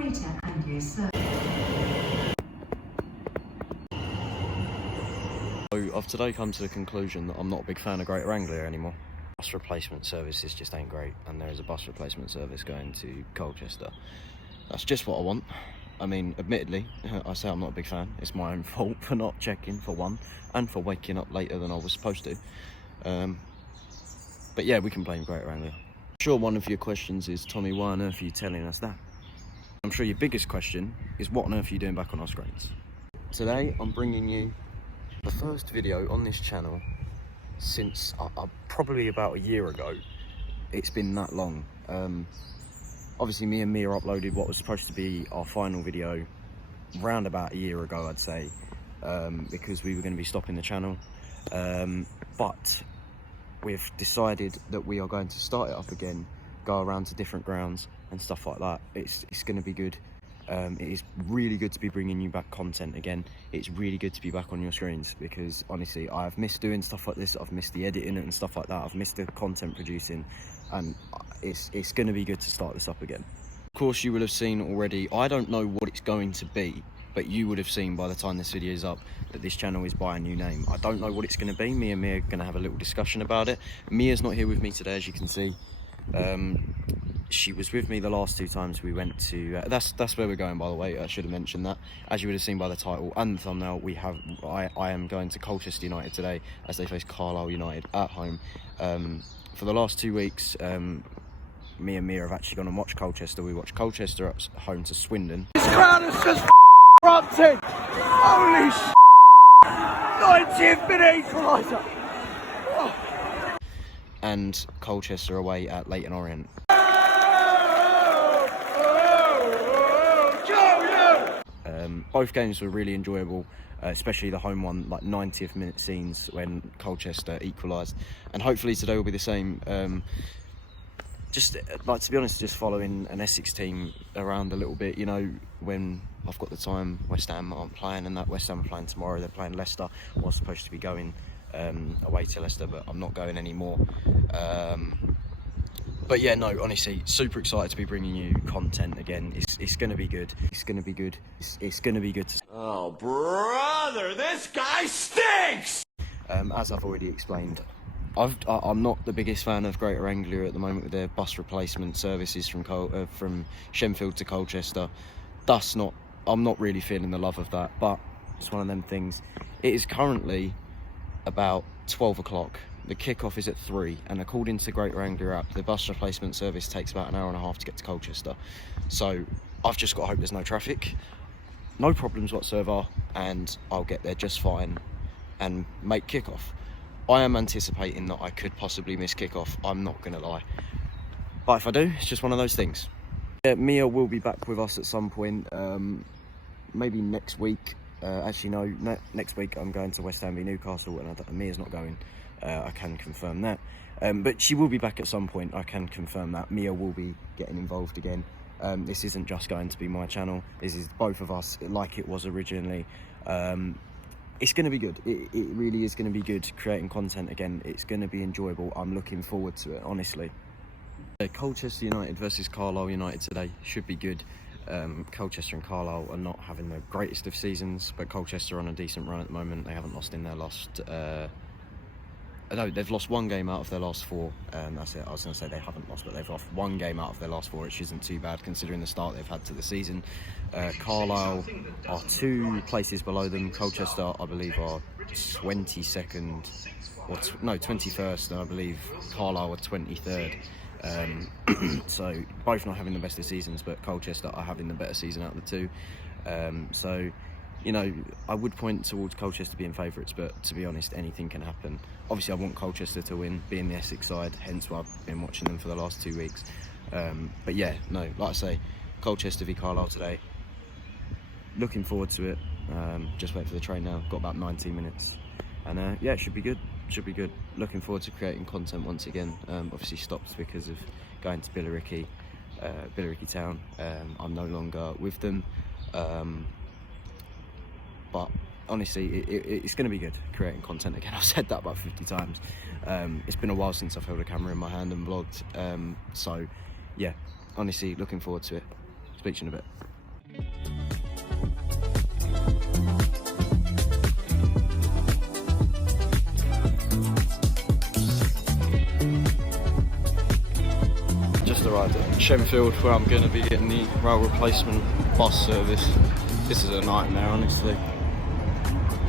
Greater Anglia Service. So I've today come to the conclusion that I'm not a big fan of Greater Anglia anymore. Bus replacement services just ain't great, and there is a bus replacement service going to Colchester. That's just what I want. I mean, admittedly, I say I'm not a big fan. It's my own fault for not checking, for one, and for waking up later than I was supposed to. But yeah, we can blame Greater Anglia. I'm sure one of your questions is, Tommy, why on earth are you telling us that? I'm sure your biggest question is, what on earth are you doing back on our screens? Today, I'm bringing you the first video on this channel since probably about a year ago. It's been that long. Obviously, me and Mia uploaded what was supposed to be our final video round about a year ago, I'd say, because we were going to be stopping the channel. But we've decided that we are going to start it up again, go around to different grounds and stuff like that. It's going to be good. It is really good to be bringing you back content again. It's really good to be back on your screens, because honestly, I've missed doing stuff like this. I've missed the editing and stuff like that. I've missed the content producing, and it's going to be good to start this up again. Of course, you will have seen already, I don't know what it's going to be, but you would have seen by the time this video is up that this channel is by a new name. I don't know what it's going to be. Me and Mia are going to have a little discussion about it. Mia's not here with me today, as you can see. She was with me the last two times we went to that's where we're going, by the way. I should have mentioned that. As you would have seen by the title and the thumbnail, I am going to Colchester United today as they face Carlisle United at home. For the last 2 weeks, me and Mia have actually gone and watched Colchester. We watched Colchester at home to Swindon. This crowd is just erupted. Holy 90th minute equaliser. And Colchester away at Leyton Orient. Both games were really enjoyable, especially the home one, like 90th minute scenes when Colchester equalised, and hopefully today will be the same. Just like, to be honest, just following an Essex team around a little bit, you know, when I've got the time. West Ham aren't playing, and that West Ham are playing tomorrow. They're playing Leicester. I was supposed to be going away to Leicester, but I'm not going anymore. But yeah, no, honestly, super excited to be bringing you content again. It's going to be good. It's going to be good. It's going to be good. Oh, brother, this guy stinks! As I've already explained, I'm not the biggest fan of Greater Anglia at the moment with their bus replacement services from Shenfield to Colchester. I'm not really feeling the love of that, but it's one of them things. It is currently about 12 o'clock. The kickoff is at 3, and according to Greater Anglia app, the bus replacement service takes about an hour and a half to get to Colchester. So I've just got to hope there's no traffic, no problems whatsoever, and I'll get there just fine and make kickoff. I am anticipating that I could possibly miss kickoff, I'm not going to lie. But if I do, it's just one of those things. Yeah, Mia will be back with us at some point, maybe next week. Actually, no, next week I'm going to West Ham v Newcastle, and Mia's not going. I can confirm that. But she will be back at some point, I can confirm that. Mia will be getting involved again. This isn't just going to be my channel. This is both of us, like it was originally. It's going to be good. It really is going to be good creating content again. It's going to be enjoyable. I'm looking forward to it, honestly. Colchester United versus Carlisle United today should be good. Colchester and Carlisle are not having the greatest of seasons, but Colchester are on a decent run at the moment. They haven't lost in their last... No, they've lost one game out of their last 4. That's it. I was going to say they haven't lost, but they've lost one game out of their last 4, which isn't too bad considering the start they've had to the season. Carlisle are 2 places below them. Colchester, I believe, are 22nd, or 21st, and I believe Carlisle are 23rd. So both not having the best of seasons, but Colchester are having the better season out of the 2. So, you know, I would point towards Colchester being favourites, but to be honest, anything can happen. Obviously, I want Colchester to win, being the Essex side, hence why I've been watching them for the last 2 weeks. But yeah, no, like I say, Colchester v Carlisle today. Looking forward to it. Just wait for the train now. Got about 19 minutes. And yeah, it should be good. Should be good. Looking forward to creating content once again. Obviously stopped because of going to Billericay Town. I'm no longer with them. But honestly, it's going to be good creating content again. I've said that about 50 times. It's been a while since I've held a camera in my hand and vlogged. So yeah, honestly, looking forward to it. Speak to you in a bit. arrived at Shenfield, where I'm going to be getting the rail replacement bus service. This is a nightmare, honestly.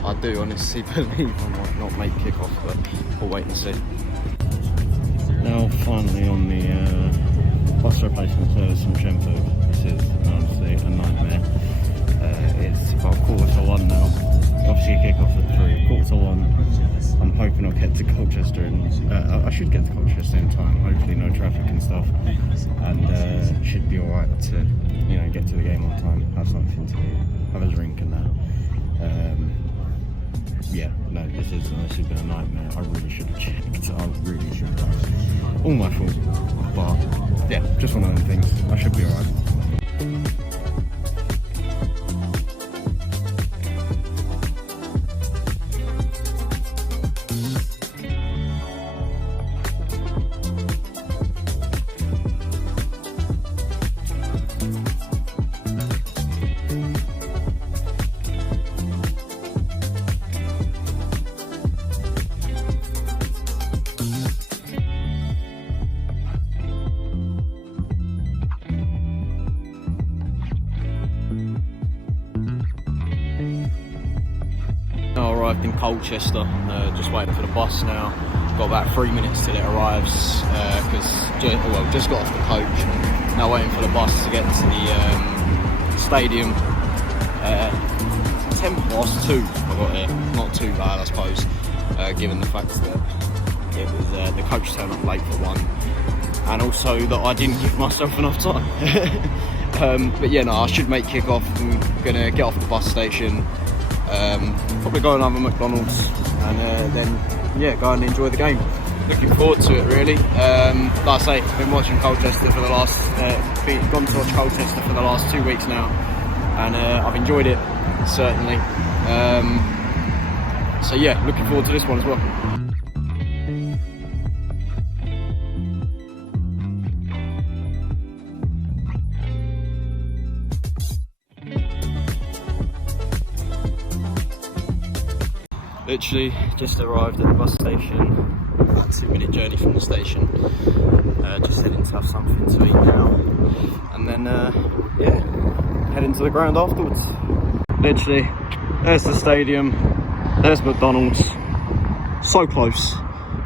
I do honestly believe I might not make kick-off, but we'll wait and see. Now finally on the bus replacement service from Shenfield. This is honestly a nightmare. It's about 1:45 now. Obviously kick-off at 3, 1:45. I'm hoping I'll get to Colchester and I should get to Colchester in time. Hopefully no traffic and stuff, and should be alright to, you know, get to the game on time, have something to have a drink and that. Yeah, no, this has honestly been a nightmare. I really should have checked. I really should have. All my fault. But yeah, just one of them things. I should be alright. Arrived in Colchester, just waiting for the bus now. Got about 3 minutes till it arrives, because just got off the coach. Now waiting for the bus to get to the stadium. 2:10 I got here. Not too bad, I suppose, given the fact that it was the coach turned up late for one, and also that I didn't give myself enough time. But yeah, no, I should make kick-off. I'm gonna get off the bus station. Probably go and have a McDonald's, and then yeah, go and enjoy the game. Looking forward to it, really. Like I say, I've been watching Colchester for the last, gone to watch Colchester for the last 2 weeks now, and I've enjoyed it, certainly. So yeah, looking forward to this one as well. Literally just arrived at the bus station, about a 2-minute journey from the station. Just heading to have something to eat now, and then yeah, heading to the ground afterwards. Literally, there's the stadium, there's McDonald's, so close.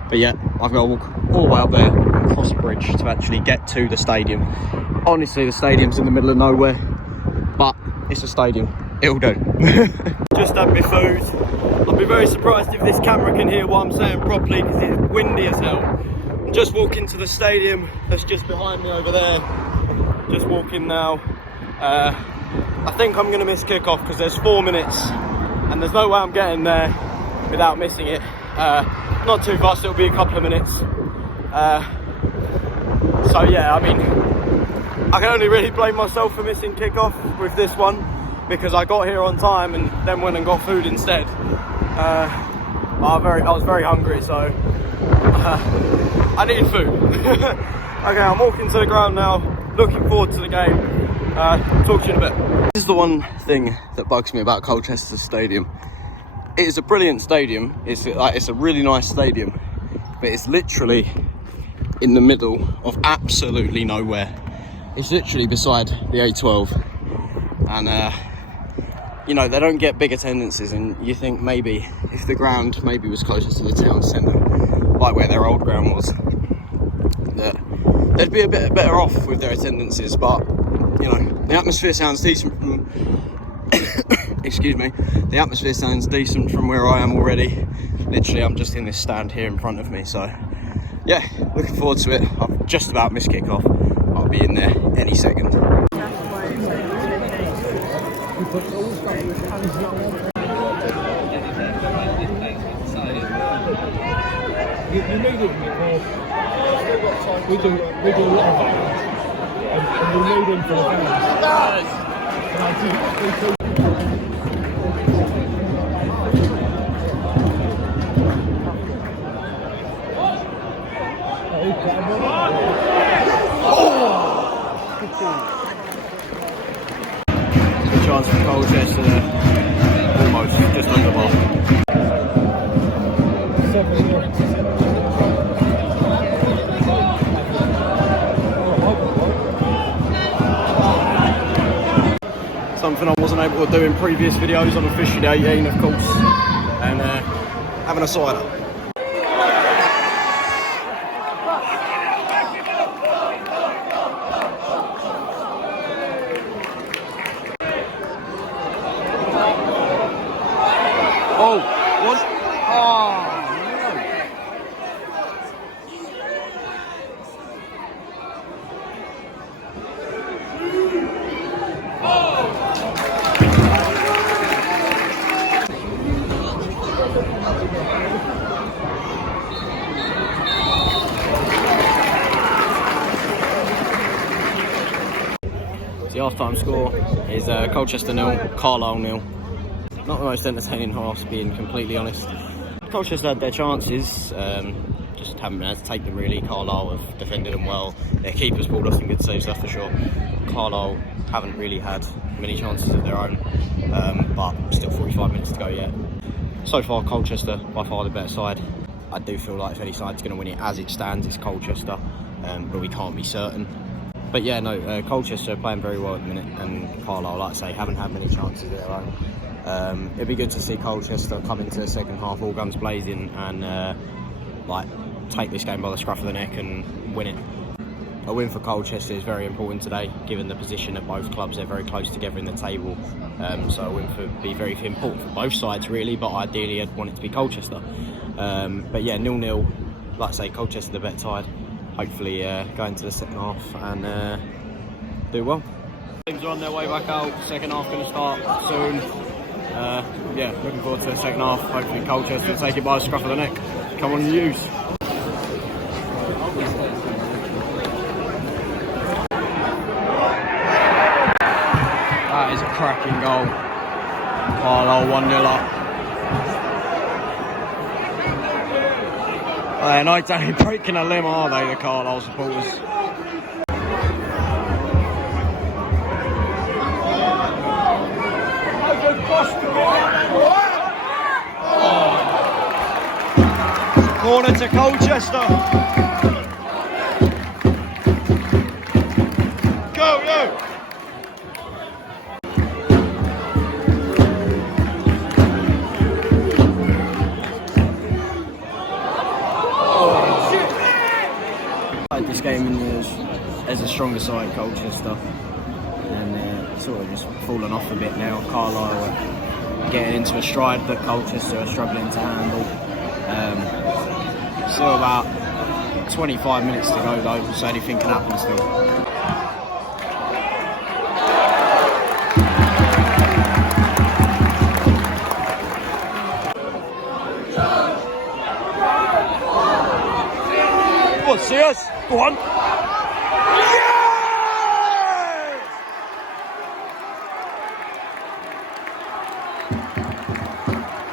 But yeah, I've got to walk all the way up there and cross a bridge to actually get to the stadium. Honestly, the stadium's in the middle of nowhere, but it's a stadium, it'll do. Just had my food. I'll be very surprised if this camera can hear what I'm saying properly, because it's windy as hell. I'm just walking to the stadium that's just behind me over there. Just walking now. I think I'm going to miss kick-off because there's 4 minutes and there's no way I'm getting there without missing it. Not too fast, it'll be a couple of minutes. So yeah, I mean, I can only really blame myself for missing kick-off with this one, because I got here on time and then went and got food instead. I was very hungry, so I need food. Okay, I'm walking to the ground now, looking forward to the game. Talk to you in a bit. This is the one thing that bugs me about Colchester Stadium. It is a brilliant stadium. It's a really nice stadium, but it's literally in the middle of absolutely nowhere. It's literally beside the A12, and you know, they don't get big attendances, and you think maybe if the ground maybe was closer to the town centre, like where their old ground was, that they'd be a bit better off with their attendances. But you know, the atmosphere sounds decent from excuse me, the atmosphere sounds decent from where I am already. Literally, I'm just in this stand here in front of me, so yeah, looking forward to it. I've just about missed kick-off. I'll be in there any second. You need it because we do a lot of that, and we need them for the fans. Good chance for Colchester there. Almost, just under the bar. 7 minutes. something I wasn't able to do in previous videos. I'm officially 18, of course, and having a cider. Oh, what? Oh, the half-time score is Colchester 0, Carlisle 0. Not the most entertaining halves, being completely honest. Colchester had their chances, just haven't been able to take them really. Carlisle have defended them well. Their keeper's pulled off some good saves, that's for sure. Carlisle haven't really had many chances of their own, but still 45 minutes to go yet. So far, Colchester by far the better side. I do feel like if any side's going to win it as it stands, it's Colchester, but we can't be certain. But yeah, no, Colchester are playing very well at the minute, and Carlisle, like I say, haven't had many chances of their own. It'd be good to see Colchester come into the second half all guns blazing and like take this game by the scruff of the neck and win it. A win for Colchester is very important today, given the position of both clubs. They're very close together in the table, so a win would be very important for both sides really, but ideally I'd want it to be Colchester. But yeah, 0-0, like I say, Colchester the better side. Hopefully go into the second half and do well. Teams are on their way back out, second half going to start soon. Yeah, looking forward to the second half. Hopefully Colchester will take it by the scruff of the neck. Come on, use. That is a cracking goal. Carlisle 1-0 up. They're not exactly breaking a limb, are they, the Carlisle supporters? Corner to Colchester. Go, yo! This game as a stronger side, Colchester, and sort of just fallen off a bit now. Carlisle are getting into a stride that Colchester are struggling to handle. Still about 25 minutes to go though, so anything can happen still. See us? Go on. Yes!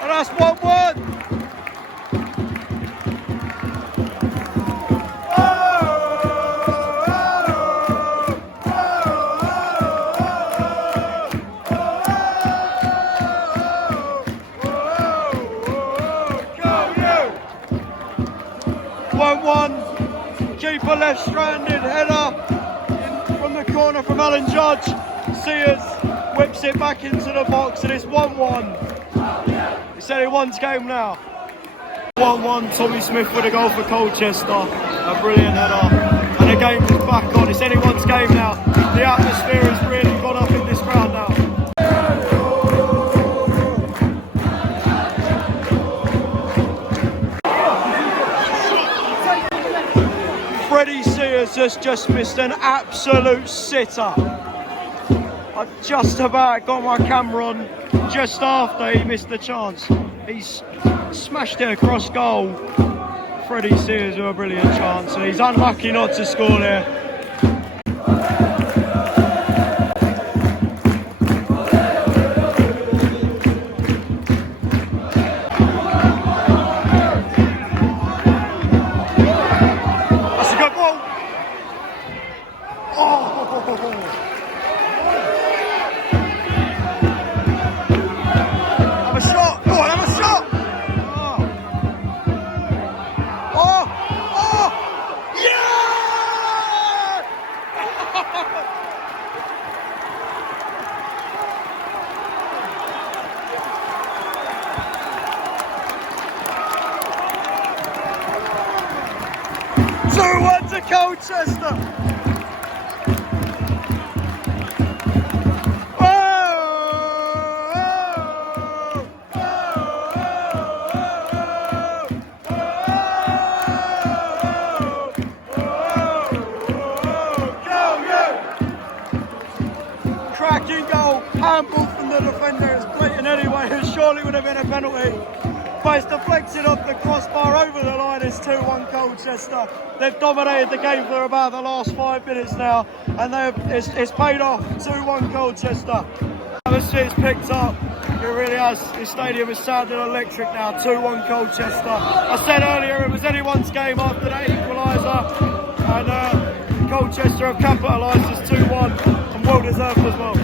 And that's 1-1. Keeper left stranded, header from the corner from Alan Judge. Sears whips it back into the box and it's 1-1. It's anyone's game now. 1-1, Tommy Smith with a goal for Colchester. A brilliant header. And the game is back on. It's anyone's game now. The atmosphere has really gone up in this ground now. Sears has just missed an absolute sitter. I just about got my camera on just after he missed the chance. He's smashed it across goal. Freddie Sears with a brilliant chance, and he's unlucky not to score there. Colchester! Cracking goal, handball from the defender. It's blatant anyway, it surely would have been a penalty. But it's deflected off the crossbar over the line. It's 2-1 Colchester. They've dominated the game for about the last 5 minutes now, and it's paid off. 2-1 Colchester. The shit's picked up. It really has. The stadium is sounding electric now. 2-1 Colchester. I said earlier it was anyone's game after that equaliser, and Colchester have capitalised. It's 2-1, and well deserved as well.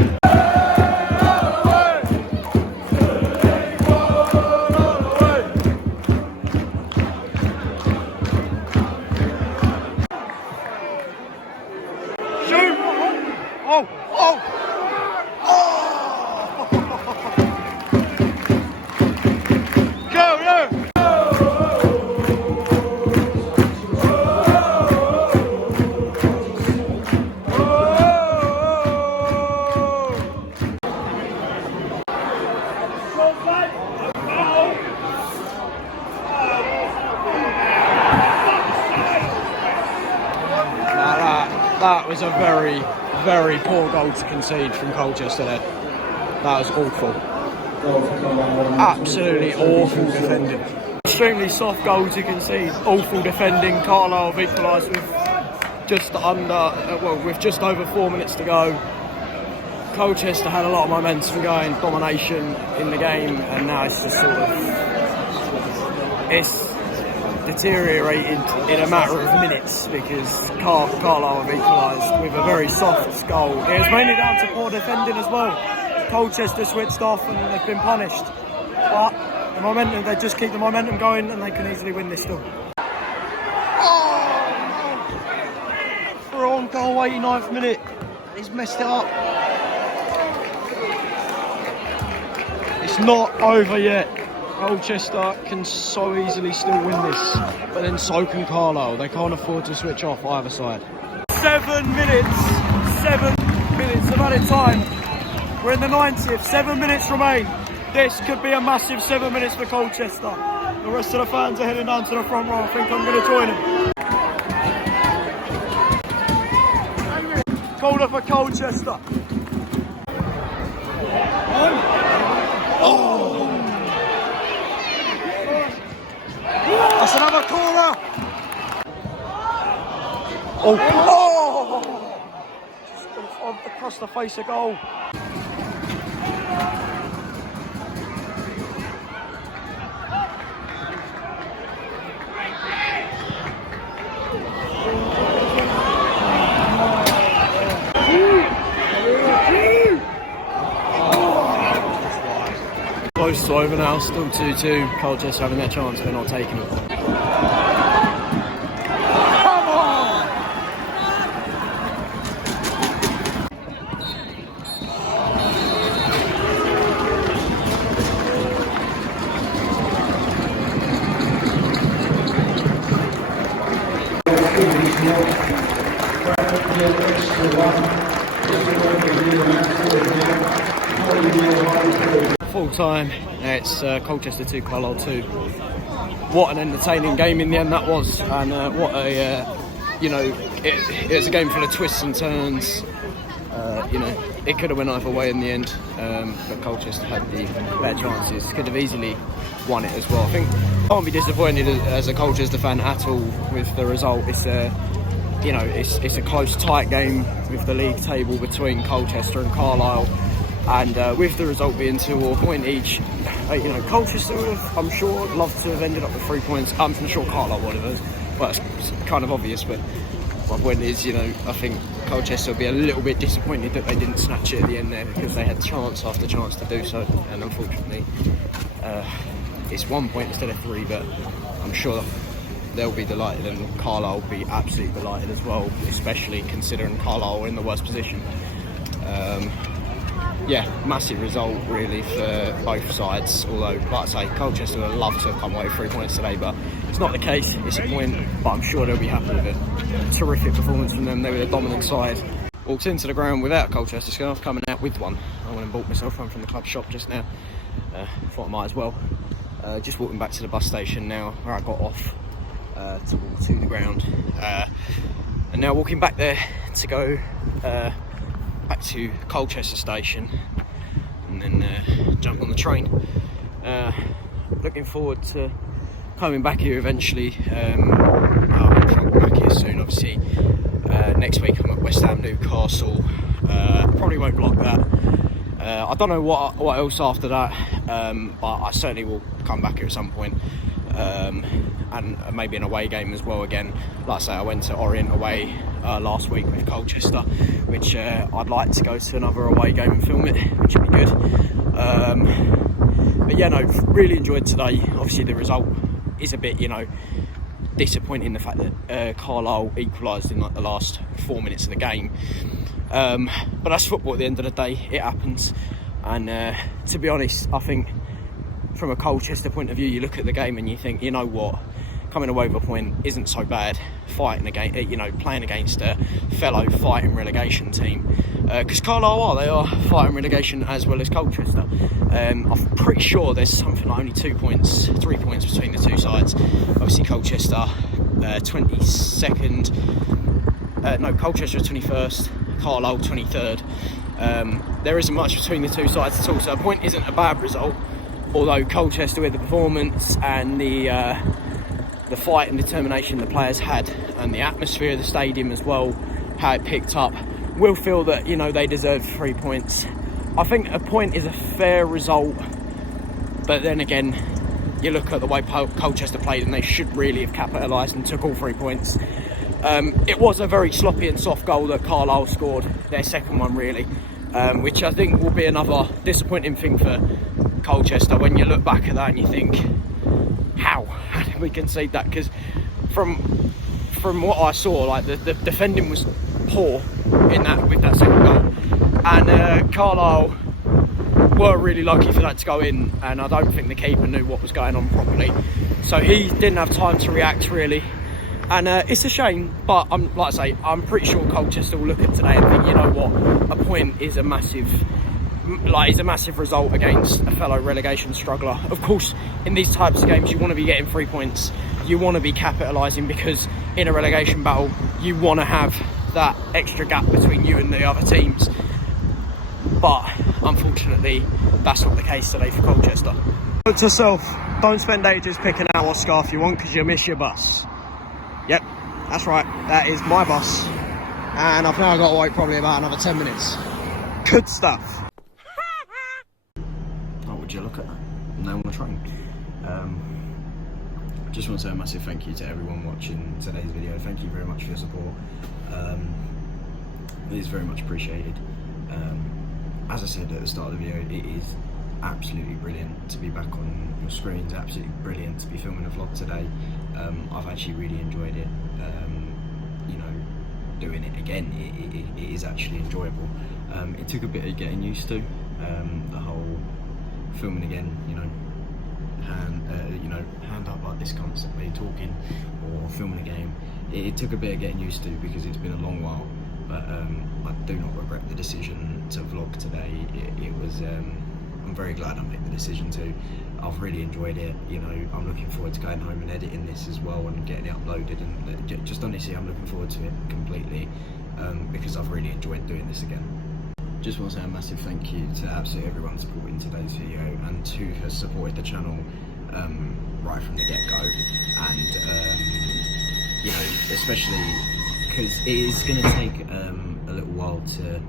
That was a very, very poor goal to concede from Colchester there. That was awful. Absolutely awful defending. Extremely soft goal to concede. Awful defending. Carlisle have equalised with with just over 4 minutes to go. Colchester had a lot of momentum going, domination in the game, and now it's just it's deteriorated in a matter of minutes because Carlisle have equalised with a very soft goal. It was mainly down to poor defending as well. Colchester switched off and they've been punished. But the momentum, they just keep the momentum going and they can easily win this still. Oh, no. For on goal, 89th minute. He's messed it up. It's not over yet. Colchester can so easily still win this, but then so can Carlisle. They can't afford to switch off either side. 7 minutes of added time. We're in the 90th, 7 minutes remain. This could be a massive 7 minutes for Colchester. The rest of the fans are heading down to the front row. I think I'm going to join them. Corner for Colchester. Oh! That's another corner. Oh! Just across the face of goal. Close to over now, still 2-2. Colchester having their chance, they're not taking it. Come on! Full time, it's Colchester 2, Carlisle 2. What an entertaining game in the end that was, and what a, it was a game full of twists and turns. It could have went either way in the end, but Colchester had the better chances, could have easily won it as well. I think I won't be disappointed as a Colchester fan at all with the result. It's a close, tight game with the league table between Colchester and Carlisle. And with the result being 2 or a point each, Colchester would have, I'm sure, loved to have ended up with 3 points. I'm sure Carlisle would have. Well, it's kind of obvious, but my point is, I think Colchester will be a little bit disappointed that they didn't snatch it at the end there because they had chance after chance to do so. And unfortunately, it's 1 point instead of 3, but I'm sure they'll be delighted and Carlisle will be absolutely delighted as well, especially considering Carlisle were in the worst position. Massive result really for both sides, although like I say, Colchester would love to have come away with 3 points today, but it's It's not the case, it's a point, but I'm sure they'll be happy with it. Terrific performance from them, they were the dominant side. Walked into the ground without a Colchester scarf, coming out with one. I went and bought myself one from the club shop just now. Thought I might as well. Just walking back to the bus station now, where I got off to walk to the ground. And now walking back there to go back to Colchester station and then jump on the train. Looking forward to coming back here eventually. I'll be back here soon, obviously. Next week I'm at West Ham Newcastle. Probably won't vlog that. I don't know what else after that, but I certainly will come back here at some point. And maybe an away game as well again. Like I say, I went to Orient away last week with Colchester, which I'd like to go to another away game and film it, which would be good. But yeah, no, really enjoyed today. Obviously the result is a bit, disappointing, the fact that Carlisle equalised in like the last 4 minutes of the game. But that's football at the end of the day, it happens. And to be honest, I think from a Colchester point of view, you look at the game and you think, you know what, coming away with a point isn't so bad. Fighting against, playing against a fellow fighting relegation team, because Carlisle they are fighting relegation as well as Colchester. I'm pretty sure there's something like only 3 points between the two sides. Obviously Colchester 22nd, Colchester 21st, Carlisle 23rd. There isn't much between the two sides at all, so a point isn't a bad result. Although Colchester, with the performance and the fight and determination the players had, and the atmosphere of the stadium as well, how it picked up, will feel that they deserve 3 points. I think a point is a fair result, but then again, you look at the way Colchester played and they should really have capitalised and took all 3 points. It was a very sloppy and soft goal that Carlisle scored, their second one really, which I think will be another disappointing thing for Colchester when you look back at that and you think, how did we concede that? Because from what I saw, like the defending was poor with that second goal, and Carlisle were really lucky for that to go in, and I don't think the keeper knew what was going on properly, so he didn't have time to react really. And it's a shame, but I'm pretty sure Colchester will look at today and think, you know what, a point is a massive result against a fellow relegation struggler. Of course, in these types of games, you want to be getting 3 points. You want to be capitalising, because in a relegation battle, you want to have that extra gap between you and the other teams. But unfortunately, that's not the case today for Colchester. Note to self, don't spend ages picking out what scarf you want, because you'll miss your bus. Yep, that's right, that is my bus. And I've now got to wait probably about another 10 minutes. Good stuff. Oh, would you look at that? No on the train. Just want to say a massive thank you to everyone watching today's video. Thank you very much for your support. It is very much appreciated. As I said at the start of the video, it is absolutely brilliant to be back on your screens, absolutely brilliant to be filming a vlog today. I've actually really enjoyed it. Doing it again, it is actually enjoyable. It took a bit of getting used to, the whole filming again, hand up like this constantly, talking or filming a game. It took a bit of getting used to, because it's been a long while, but I do not regret the decision to vlog today. It was, I'm very glad I made the decision to. I've really enjoyed it. I'm looking forward to going home and editing this as well and getting it uploaded, and just honestly, I'm looking forward to it completely, because I've really enjoyed doing this again. Just want to say a massive thank you to absolutely everyone supporting today's video, and who has supported the channel right from the get-go, and especially because it is going to take a little while to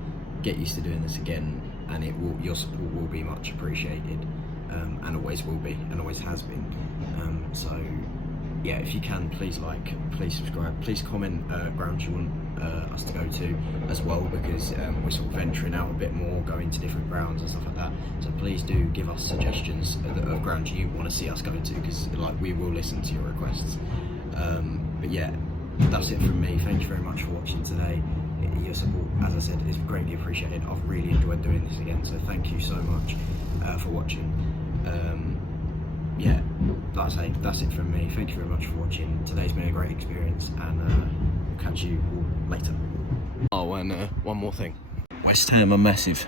get used to doing this again, and your support will be much appreciated, and always will be, and always has been. So yeah, if you can, please like, please subscribe, please comment grounds you want us to go to as well, because we're sort of venturing out a bit more, going to different grounds and stuff like that. So please do give us suggestions of grounds you want to see us go to, because we will listen to your requests. But yeah, that's it from me. Thank you very much for watching today. Your support, as I said, is greatly appreciated. I've really enjoyed doing this again, so thank you so much for watching. Yeah. like I say, that's it from me. Thank you very much for watching. Today's been a great experience, and we'll catch you all later. Oh, and one more thing. West Ham are massive.